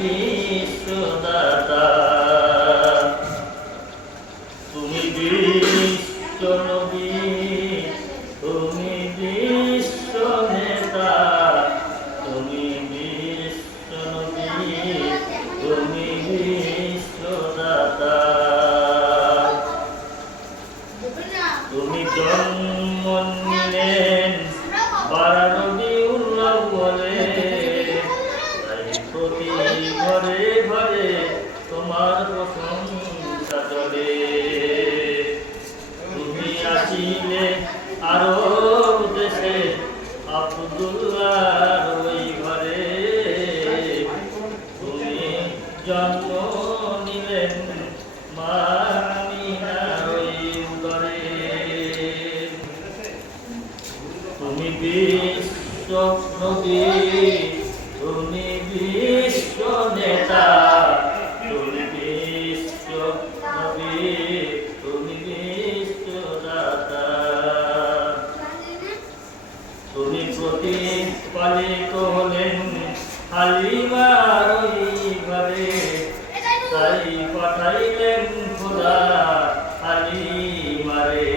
বিশ্বদাতা, তুমি বিশ্ব নবী, তুমি বিশ্ব নেতা, তুমি বিশ্ব নবী, তুমি বিশ্বদাতা। তুমি জন্ম নিলেন 12 রবিউল আউয়ালে, তাই প্রতি ঘরে ঘরে তোমার প্রশংসা চলে। তুমি আসিলে আরব দেশে আব্দুল্লাহর ওই ঘরে, তুমি জন্ম নিলেন মা আমিনার ওই উদরে। তুমি বিশ্ব নবী, তুমি বিশ্ব নেতা, তুমি বিশ্ব নবী, তুমি বিশ্বদাতা। তুমি প্রতিপালিত হলেন হালিমার ওই ঘরে, তাই পাঠাইলেন খোদা হালিমারে।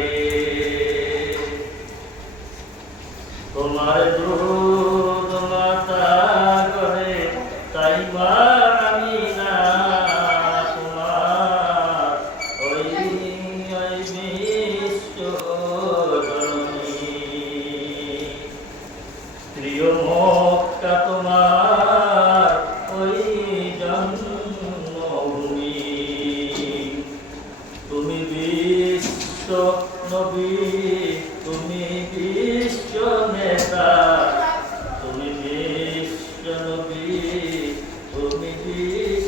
তোমার দুধ মাতা করে, তাই মা আমিনা তোমার ওই বিশ্ব জননী। প্রিয় মক্কা তোমার ওই জন্মভূমি, তুমি বিশ্ব নবী, তুমি বিশ্ব নেতা, তুমি বিশ্ব নবী, তুমি বিশ্ব